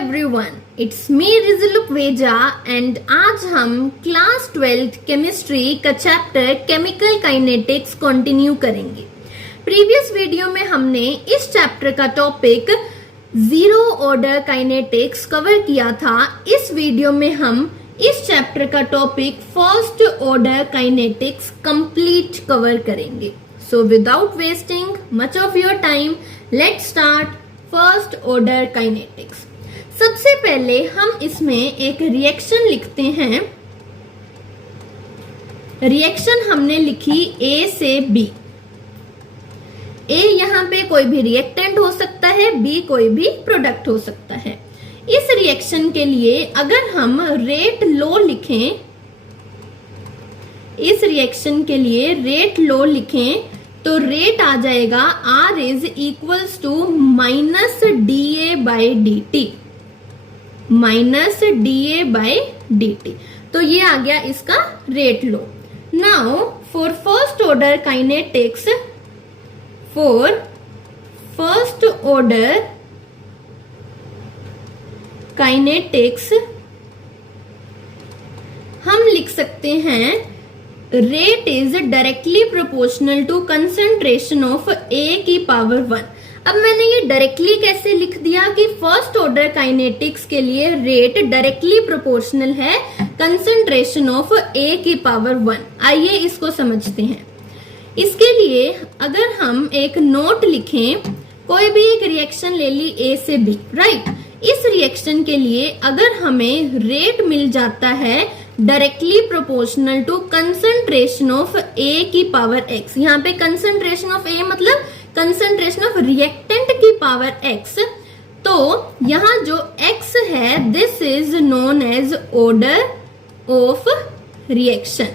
Everyone, it's me रिजलुक वेजा and आज हम क्लास 12th केमिस्ट्री का चैप्टर केमिकल काइनेटिक्स कंटिन्यू करेंगे। प्रीवियस वीडियो में हमने इस चैप्टर का topic zero order kinetics cover किया था। इस वीडियो में हम इस चैप्टर का topic first order kinetics complete cover करेंगे। So without wasting much of your time, let's start first order kinetics. सबसे पहले हम इसमें एक रिएक्शन लिखते हैं। रिएक्शन हमने लिखी A से B। A यहां पे कोई भी रिएक्टेंट हो सकता है, B कोई भी प्रोडक्ट हो सकता है। इस रिएक्शन के लिए अगर हम रेट लो लिखें, इस रिएक्शन के लिए रेट लो लिखें तो रेट आ जाएगा R is equals to minus DA by DT, minus DA by DT। तो ये आ गया इसका rate law. Now for first order kinetics, for first order kinetics हम लिख सकते हैं rate is directly proportional to concentration of A की पावर 1। अब मैंने ये डायरेक्टली कैसे लिख दिया कि फर्स्ट ऑर्डर काइनेटिक्स के लिए रेट डायरेक्टली प्रोपोर्शनल है कंसंट्रेशन ऑफ A की पावर 1। आइए इसको समझते हैं। इसके लिए अगर हम एक नोट लिखें, कोई भी एक रिएक्शन ले ली A से B, राइट। इस रिएक्शन के लिए अगर हमें रेट मिल जाता है directly proportional to concentration of A की पावर x, यहाँ पे कंसंट्रेशन ऑफ A मतलब कंसंट्रेशन ऑफ रिएक्टेंट की पावर x, तो यहाँ जो x है this is known as order of reaction.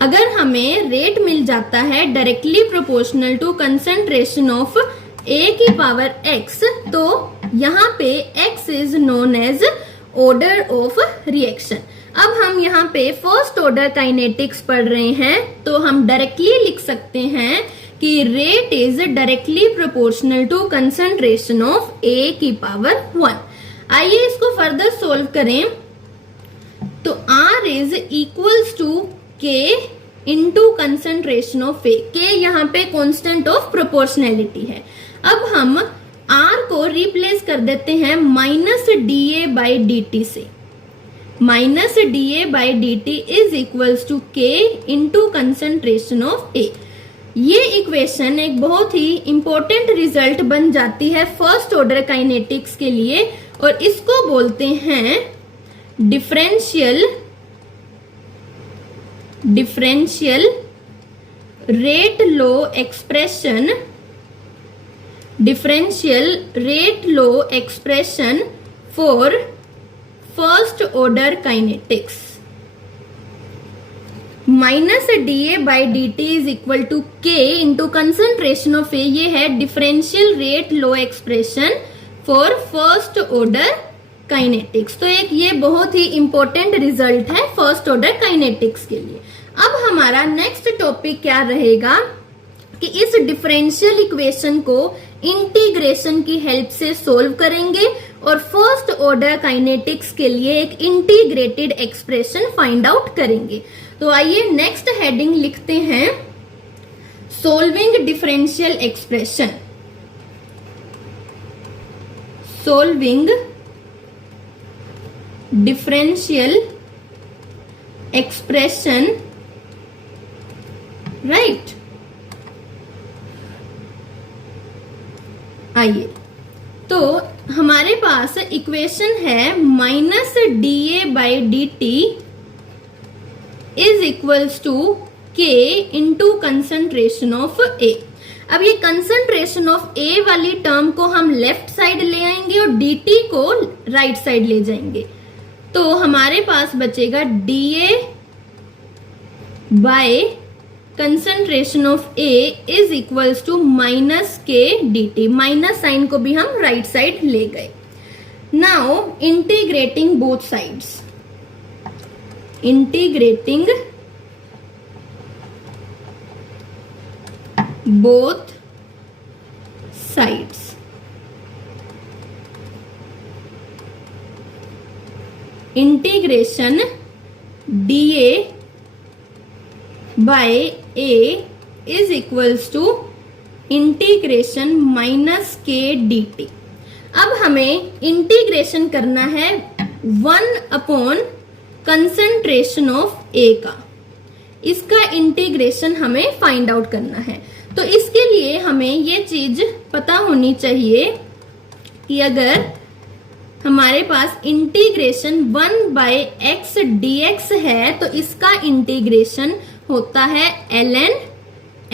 अगर हमें रेट मिल जाता है directly proportional to concentration of A की पावर x, तो यहाँ पे x is known as order of reaction. अब हम यहाँ पे फर्स्ट ऑर्डर काइनेटिक्स पढ़ रहे हैं तो हम डायरेक्टली लिख सकते हैं कि rate is directly proportional to concentration of A की पावर 1। आइए इसको फर्दर सोल्व करें। तो R is equals to K into concentration of A। K यहाँ पे कांस्टेंट ऑफ प्रोपोर्शनैलिटी है। अब हम R को रिप्लेस कर देते हैं माइनस DA बाई DT से। Minus DA by DT is equals to K into concentration of A। ये इक्वेशन एक बहुत ही इंपॉर्टेंट रिजल्ट बन जाती है फर्स्ट ऑर्डर काइनेटिक्स के लिए, और इसको बोलते हैं differential rate law expression, differential rate law expression for first order kinetics. Minus DA by DT is equal to K into concentration of A, ये है differential rate law expression for first order kinetics. तो एक ये बहुत ही important result है first order kinetics के लिए। अब हमारा नेक्स्ट टॉपिक क्या रहेगा कि इस डिफरेंशियल इक्वेशन को इंटीग्रेशन की हेल्प से सोल्व करेंगे और फर्स्ट ऑर्डर काइनेटिक्स के लिए एक इंटीग्रेटेड एक्सप्रेशन फाइंड आउट करेंगे। तो आइए नेक्स्ट हेडिंग लिखते हैं solving differential expression. Solving differential expression, right. आइए, तो हमारे पास इक्वेशन है minus DA by DT is equals to K into concentration of A। अब ये कंसंट्रेशन ऑफ A वाली टर्म को हम लेफ्ट साइड ले आएंगे और DT को राइट साइड ले जाएंगे, तो हमारे पास बचेगा DA by concentration of A is equals to minus K DT। Minus sign को भी हम राइट साइड ले गए। Now integrating both sides, integrating both sides. Integration dA by a is equals to integration minus k dt। अब हमें integration करना है 1 upon concentration of A का। इसका इंटीग्रेशन हमें फाइंड आउट करना है। तो इसके लिए हमें ये चीज पता होनी चाहिए कि अगर हमारे पास इंटीग्रेशन 1 बाय x dx है तो इसका इंटीग्रेशन होता है ln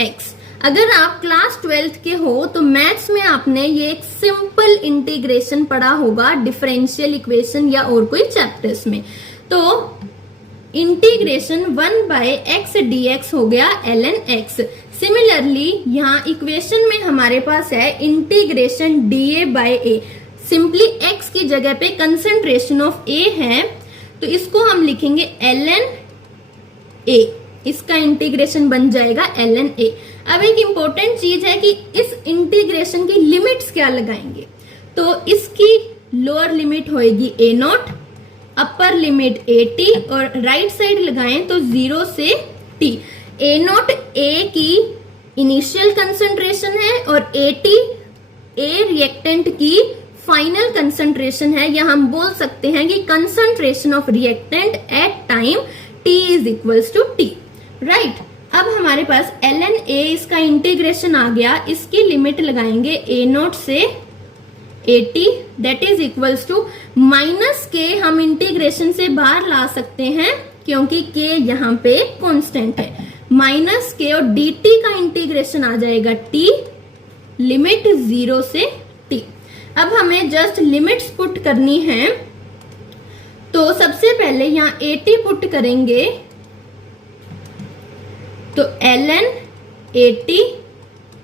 x। अगर आप क्लास 12th के हो तो मैथ्स में आपने ये एक सिंपल इंटीग्रेशन पढ़ा होगा डिफरेंशियल इक्वेशन या और कोई चैप्टर्स में। तो इंटीग्रेशन 1 बाय x dx हो गया ln x। सिमिलरली यहाँ इक्वेशन में हमारे पास है integration dA by a। Simply x की जगह पे कंसंट्रेशन ऑफ a है तो इसको हम लिखेंगे ln a। इसका इंटीग्रेशन बन जाएगा ln a। अब एक इंपॉर्टेंट चीज है कि इस इंटीग्रेशन की लिमिट्स क्या लगाएंगे। तो इसकी लोअर लिमिट होएगी a0, अपर लिमिट at और राइट साइड लगाएं तो 0 से t। a0 a की इनिशियल कंसंट्रेशन है और at a रिएक्टेंट की फाइनल कंसंट्रेशन है, या हम बोल सकते हैं कि concentration of reactant at time t is equals to t, right. अब हमारे पास ln a इसका इंटीग्रेशन आ गया। इसकी लिमिट लगाएंगे a0 से at that is equals to minus k। हम इंटीग्रेशन से बाहर ला सकते हैं क्योंकि k यहाँ पे कांस्टेंट है। माइनस k और dt का इंटीग्रेशन आ जाएगा t, लिमिट 0 से t। अब हमें जस्ट लिमिट्स पुट करनी है। तो सबसे पहले यहाँ at पुट करेंगे तो ln at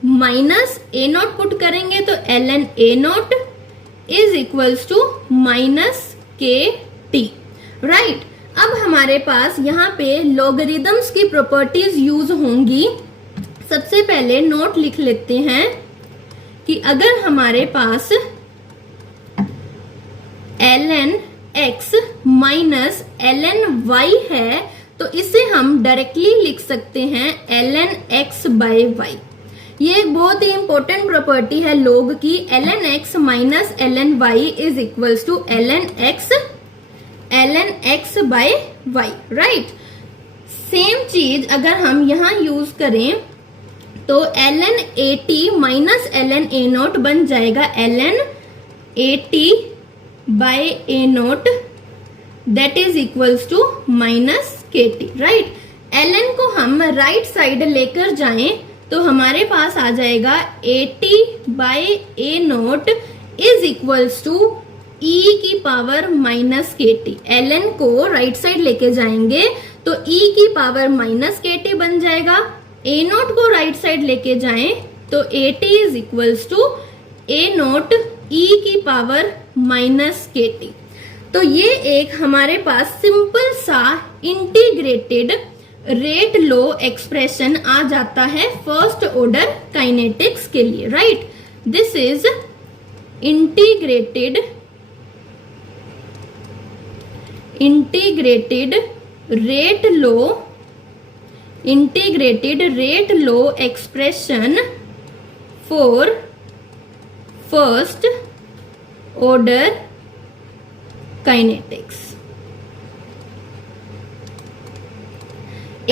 minus a0 put करेंगे तो ln a0 is equals to minus kt, right. अब हमारे पास यहाँ पे लॉगरिदम्स की प्रॉपर्टीज यूज होंगी। सबसे पहले नोट लिख लेते हैं कि अगर हमारे पास ln x minus ln y है तो इसे हम डायरेक्टली लिख सकते हैं ln x बाय y। ये एक बहुत ही इंपॉर्टेंट प्रॉपर्टी है log की। ln x minus ln y is equals to ln x by y, right. Same चीज अगर हम यहाँ यूज करें तो ln at minus ln a0 बन जाएगा ln at by a0 that is equals to minus kt, right. ln को हम राइट साइड लेकर जाएं तो हमारे पास आ जाएगा at by a0 is equals to e की पावर माइनस kt। ln को राइट साइड लेके जाएंगे तो e की पावर माइनस kt बन जाएगा। a0 को राइट साइड लेके जाएं तो at is equals to a0 e की पावर माइनस kt। तो ये एक हमारे पास सिंपल सा इंटीग्रेटेड रेट लॉ एक्सप्रेशन आ जाता है फर्स्ट ऑर्डर काइनेटिक्स के लिए, right. This is integrated rate law expression for first order kinetics.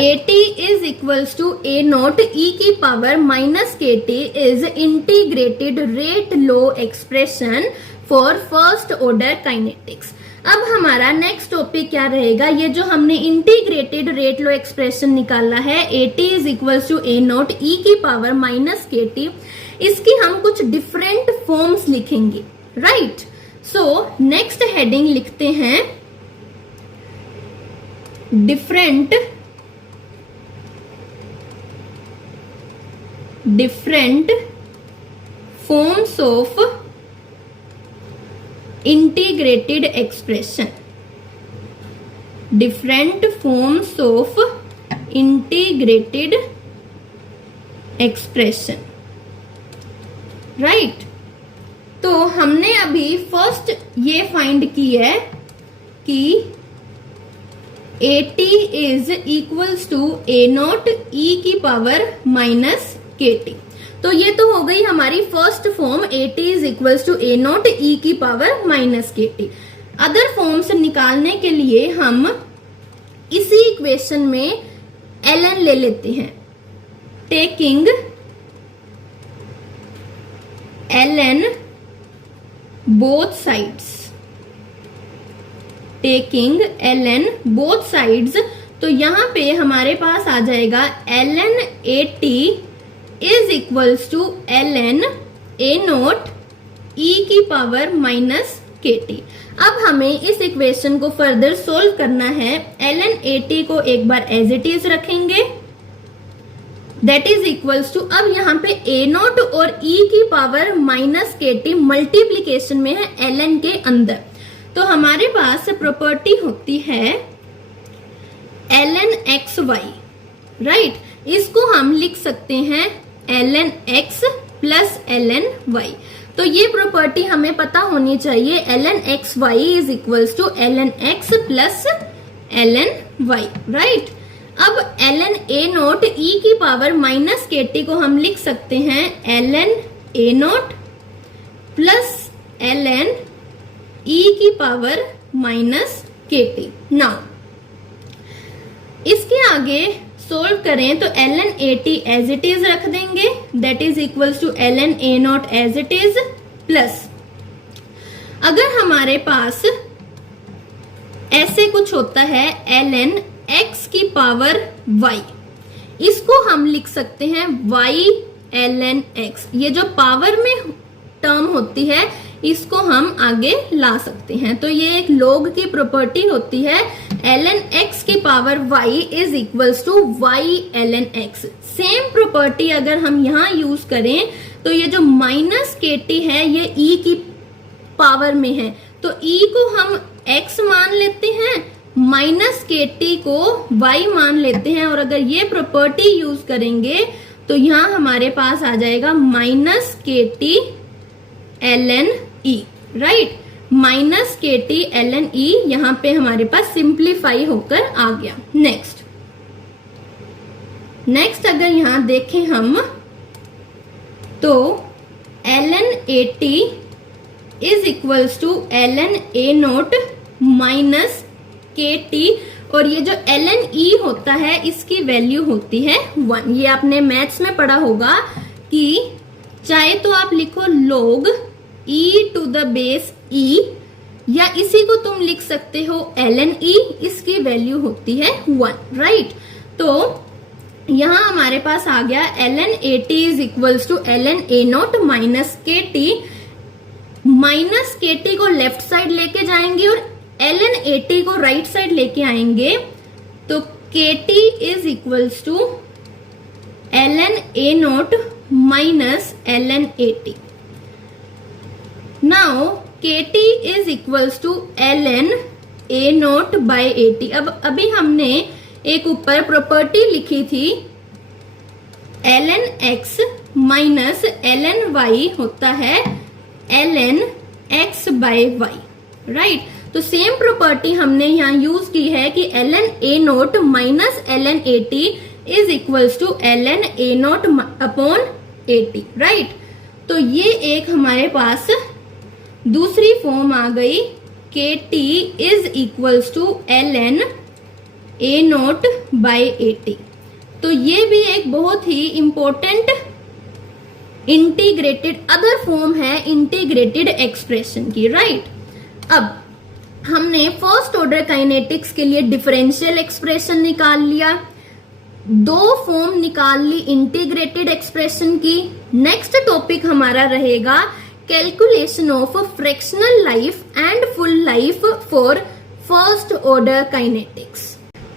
at is equals to a0 e की power minus kt is integrated rate law expression for first order kinetics. अब हमारा next topic क्या रहेगा। ये जो हमने integrated rate law expression निकाला है at is equals to a0 e की पावर माइनस kt, इसकी हम कुछ डिफरेंट फॉर्म्स लिखेंगे, राइट। सो नेक्स्ट हेडिंग लिखते हैं different forms of integrated expression. Different forms of integrated expression, right. तो हमने अभी फर्स्ट ये फाइंड की है कि AT is equals to A naught E की पावर माइनस KT। तो ये तो हो गई हमारी first form, AT is equals to A naught E की power minus KT। Other forms निकालने के लिए हम इसी इक्वेशन में ln ले लेते हैं। Taking ln both sides, taking ln both sides, तो यहां पे हमारे पास आ जाएगा ln AT is equals to ln A naught E की पावर माइनस KT। अब हमें इस इक्वेशन को फर्दर सोल्व करना है। ln AT को एक बार एज इट इज रखेंगे, दैट इज इक्वल्स टू, अब यहाँ पे A नॉट और E की पावर माइनस KT मल्टीप्लीकेशन में है ln के अंदर, तो हमारे पास प्रॉपर्टी होती है ln xy, राइट। इसको हम लिख सकते हैं ln x plus ln y। तो ये प्रॉपर्टी हमें पता होनी चाहिए, ln xy is equals to ln x plus ln y, right. अब ln A नॉट E की पावर माइनस KT को हम लिख सकते हैं ln A naught plus ln E की पावर माइनस KT। नाउ इसके आगे सोल्व करें तो ln AT as it is रख देंगे, that is equals to ln A naught as it is, plus अगर हमारे पास ऐसे कुछ होता है ln x की पावर y, इसको हम लिख सकते हैं y ln x। ये जो पावर में टर्म होती है इसको हम आगे ला सकते हैं, तो ये एक log की प्रॉपर्टी होती है, ln x की power y is equals to y ln x। Same property अगर हम यहाँ यूज करें तो ये जो माइनस KT है ये E की पावर में है, तो E को हम x मान लेते हैं, माइनस KT को y मान लेते हैं, और अगर ये प्रॉपर्टी यूज करेंगे तो यहाँ हमारे पास आ जाएगा minus KT ln E, right. Minus KT ln E यहाँ पे हमारे पास सिंप्लीफाई होकर आ गया। नेक्स्ट अगर यहाँ देखें हम तो ln AT is equals to ln A not minus KT, और ये जो ln E होता है इसकी वैल्यू होती है 1। ये आपने मैथ्स में पढ़ा होगा कि चाहे तो आप लिखो log e to the base e, या इसी को तुम लिख सकते हो ln e, इसकी वैल्यू होती है 1, राइट। तो यहां हमारे पास आ गया ln AT is equals to ln A not minus KT। Minus KT को लेफ्ट साइड लेके जाएंगे और ln AT को राइट साइड लेके आएंगे, तो KT is equals to ln A not minus ln AT। Now KT is equals to ln A naught by AT। अब अभी हमने एक ऊपर प्रॉपर्टी लिखी थी ln x minus ln y होता है ln x by y, right. तो सेम प्रॉपर्टी हमने यहाँ यूज की है कि ln A not minus ln AT is equals to ln A naught upon AT, right. तो ये एक हमारे पास दूसरी फॉर्म आ गई, KT is equals to ln A naught by AT। तो ये भी एक बहुत ही इंपॉर्टेंट इंटीग्रेटेड अदर फॉर्म है इंटीग्रेटेड एक्सप्रेशन की, राइट। अब हमने फर्स्ट ऑर्डर काइनेटिक्स के लिए डिफरेंशियल एक्सप्रेशन निकाल लिया, दो फॉर्म निकाल ली इंटीग्रेटेड एक्सप्रेशन की। नेक्स्ट टॉपिक हमारा रहेगा calculation of fractional life and full life for first order kinetics.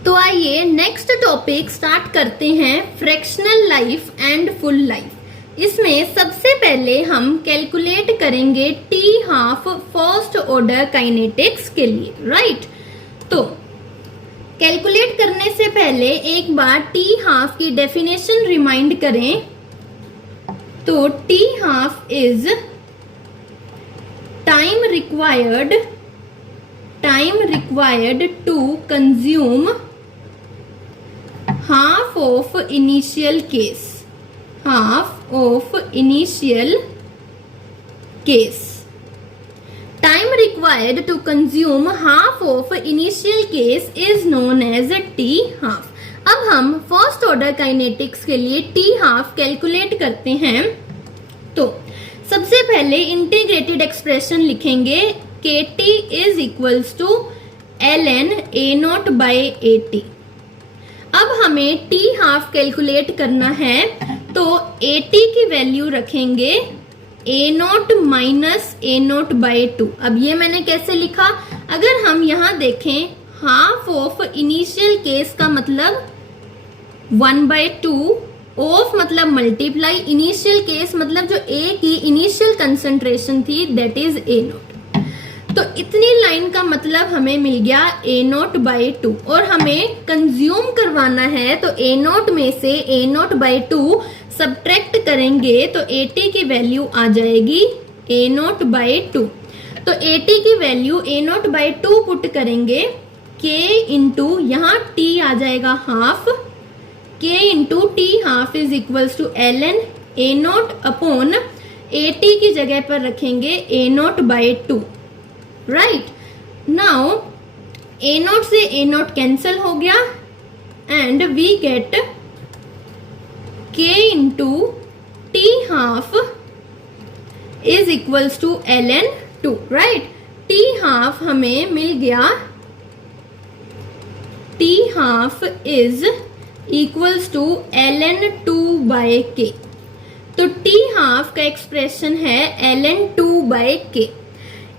तो आइए नेक्स्ट टॉपिक स्टार्ट करते हैं, fractional life and full life. इसमें सबसे पहले हम कैलकुलेट करेंगे T half first order kinetics के लिए, राइट। तो कैलकुलेट करने से पहले एक बार टी हाफ की डेफिनेशन रिमाइंड करें। तो T half is time required time required to consume half of initial case. Time required to consume half of initial case is known as t half. अब हम first order kinetics के लिए t half calculate करते हैं। तो सबसे पहले integrated expression लिखेंगे kt is equals to ln a0 by at। अब हमें t हाफ कैलकुलेट करना है, तो at की वैल्यू रखेंगे a0 माइनस a0 बाय 2। अब ये मैंने कैसे लिखा, अगर हम यहाँ देखें हाफ ऑफ इनिशियल केस का मतलब 1/2, ऑफ मतलब मल्टीप्लाई, इनिशियल केस मतलब जो a की इनिशियल कंसंट्रेशन थी दैट इज a0। तो इतनी लाइन का मतलब हमें मिल गया a0 बाय 2, और हमें कंज्यूम करवाना है, तो a0 में से a0 बाय 2 सब्ट्रैक्ट करेंगे तो at की वैल्यू आ जाएगी a0 बाय 2। तो at की वैल्यू a0 बाय 2 पुट करेंगे, k इंटू यहाँ t आ जाएगा half, k into T half is equals to ln a0 upon at की जगह पर रखेंगे a0 by 2। Right, now a0 से a0 कैंसिल हो गया and we get k into T half is equals to ln 2। Right, T half हमें मिल गया, T half is equals to ln 2 by k। तो t हाफ का expression है ln 2 by k।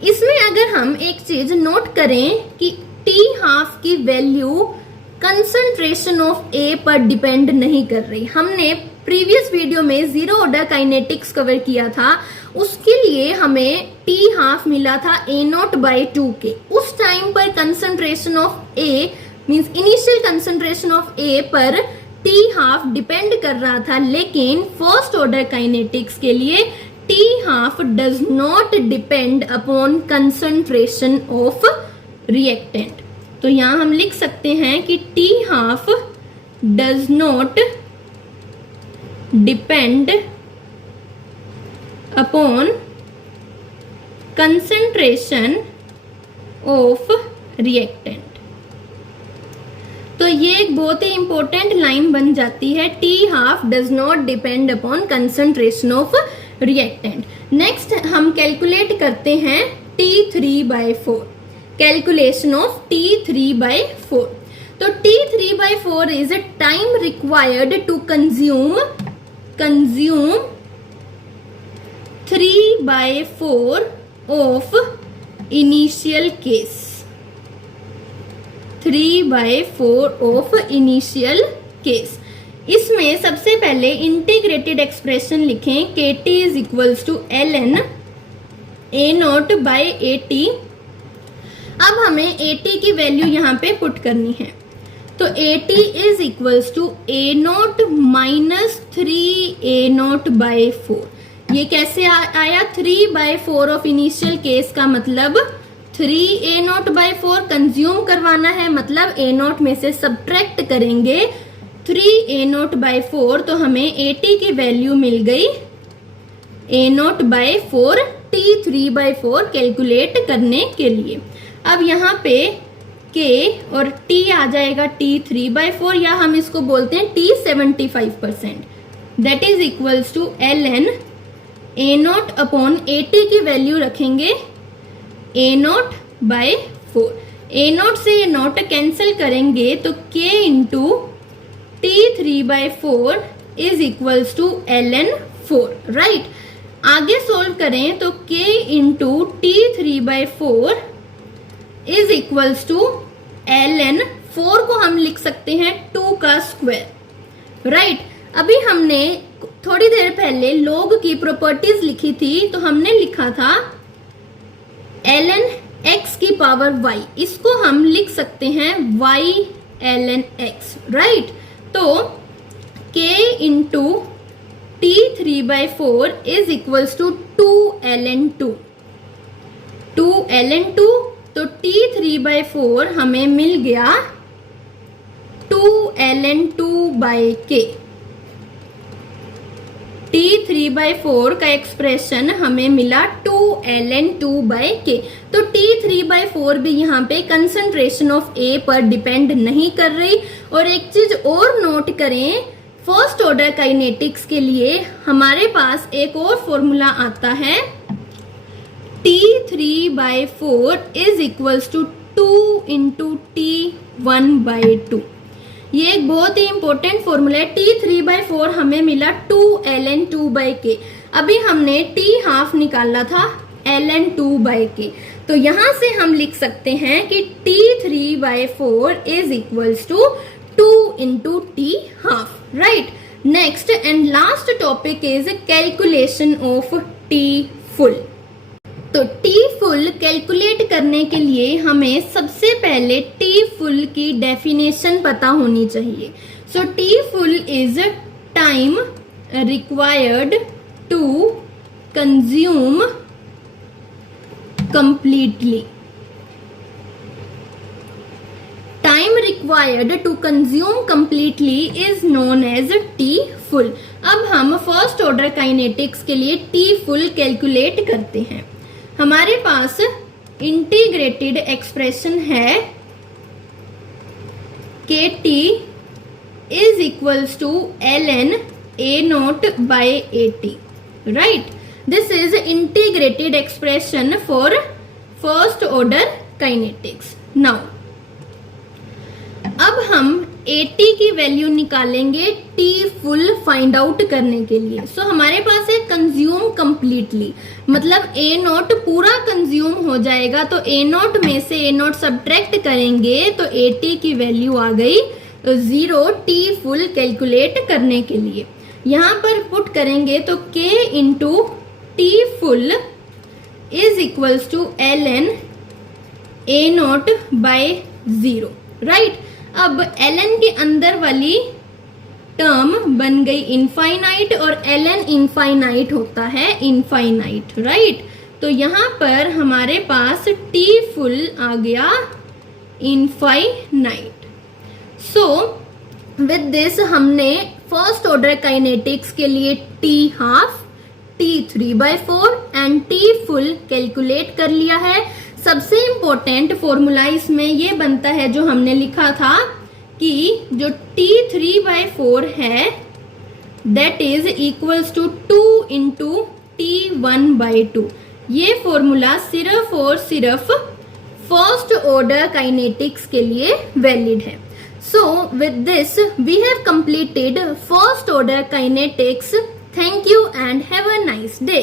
इसमें अगर हम एक चीज नोट करें कि t हाफ की वैल्यू कंसंट्रेशन ऑफ A पर डिपेंड नहीं कर रही। हमने प्रीवियस वीडियो में जीरो ऑर्डर काइनेटिक्स कवर किया था, उसके लिए हमें t हाफ मिला था a0 बाय 2 के। उस टाइम पर concentration of A means initial concentration of A पर t हाफ डिपेंड कर रहा था, लेकिन फर्स्ट ऑर्डर काइनेटिक्स के लिए t half does not depend upon concentration of reactant. तो यहां हम लिख सकते हैं कि t half does not depend upon concentration of reactant. तो ये एक बहुत ही इंपॉर्टेंट लाइन बन जाती है, t half does not depend upon concentration of reactant. Next हम कैलकुलेट करते हैं T3/4, कैलकुलेशन ऑफ T3/4। तो T3/4 is time required to consume 3/4 of initial case, 3/4 of initial case. इसमें सबसे पहले इंटीग्रेटेड एक्सप्रेशन लिखें kt is equals to ln a0 by at। अब हमें at की वैल्यू यहाँ पे पुट करनी है, तो at is equals to a0 minus 3a0 by 4। ये कैसे आया, 3/4 ऑफ इनिशियल केस का मतलब 3a0 बाय 4 कंज्यूम करवाना है, मतलब a0 में से सब्ट्रैक्ट करेंगे 3a0 बाय 4, तो हमें at की वैल्यू मिल गई a0 बाय 4 T3/4 कैलकुलेट करने के लिए। अब यहाँ पे k और t आ जाएगा T3/4, या हम इसको बोलते हैं T 75%, that is equals to ln a0 upon at की वैल्यू रखेंगे a0 बाय 4। a0 से ये नोट कैंसिल करेंगे तो k into T3/4 is equals to ln 4। Right, आगे सोल्व करें तो k into T3/4 is equals to ln 4 को हम लिख सकते हैं 2 का स्क्वायर। राइट, अभी हमने थोड़ी देर पहले log की प्रॉपर्टीज लिखी थी, तो हमने लिखा था ln x की पावर y, इसको हम लिख सकते हैं y ln x। राइट, तो k into T3/4 is equals to 2 ln 2, 2 ln 2 तो T3/4 हमें मिल गया 2ln2/k। T3/4 का एक्सप्रेशन हमें मिला 2ln2/k। तो T3/4 भी यहाँ पे कंसंट्रेशन ऑफ A पर डिपेंड नहीं कर रही। और एक चीज और नोट करें, फर्स्ट ऑर्डर काइनेटिक्स के लिए हमारे पास एक और फॉर्मूला आता है, T3/4 is equals to 2 into T1/2। ये एक बहुत ही इंपॉर्टेंट फॉर्मूला है। T3/4 हमें मिला 2ln2/k। अभी हमने T हाफ निकाला था ln2/k। तो यहां से हम लिख सकते हैं कि T3/4 is equals to 2 into T half, right. Next and last topic is calculation of T full. तो T फुल कैलकुलेट करने के लिए हमें सबसे पहले T फुल की डेफिनेशन पता होनी चाहिए। So T full is time required to consume completely. Time required to consume completely is known as T full. अब हम फर्स्ट ऑर्डर काइनेटिक्स के लिए T फुल कैलकुलेट करते हैं। हमारे पास इंटीग्रेटेड एक्सप्रेशन है KT is equals to ln A0/AT, right. This is integrated expression for first order kinetics. Now अब हम AT की वैल्यू निकालेंगे T फुल फाइंड आउट करने के लिए। सो हमारे पास है कंज्यूम कंप्लीटली, मतलब A0 पूरा कंज्यूम हो जाएगा। तो A0 में से A0 सब्ट्रैक्ट करेंगे तो AT की वैल्यू आ गई 0 T फुल कैलकुलेट करने के लिए। यहाँ पर पुट करेंगे तो K into T full is equals to ln A0/0, right. अब ln के अंदर वाली टर्म बन गई इनफाइनाइट और ln इनफाइनाइट होता है इनफाइनाइट, राइट। तो यहां पर हमारे पास T फुल आ गया इनफाइनाइट। सो विद दिस हमने फर्स्ट ऑर्डर काइनेटिक्स के लिए T half, T3/4 and T full calculate कर लिया है। सबसे इंपॉर्टेंट फॉर्मूला इसमें ये बनता है जो हमने लिखा था कि जो T3/4 है that is equals to 2 into T1/2। ये फॉर्मूला सिर्फ और सिर्फ फर्स्ट ऑर्डर काइनेटिक्स के लिए वैलिड है। So with this we have completed first order kinetics. Thank you and have a nice day.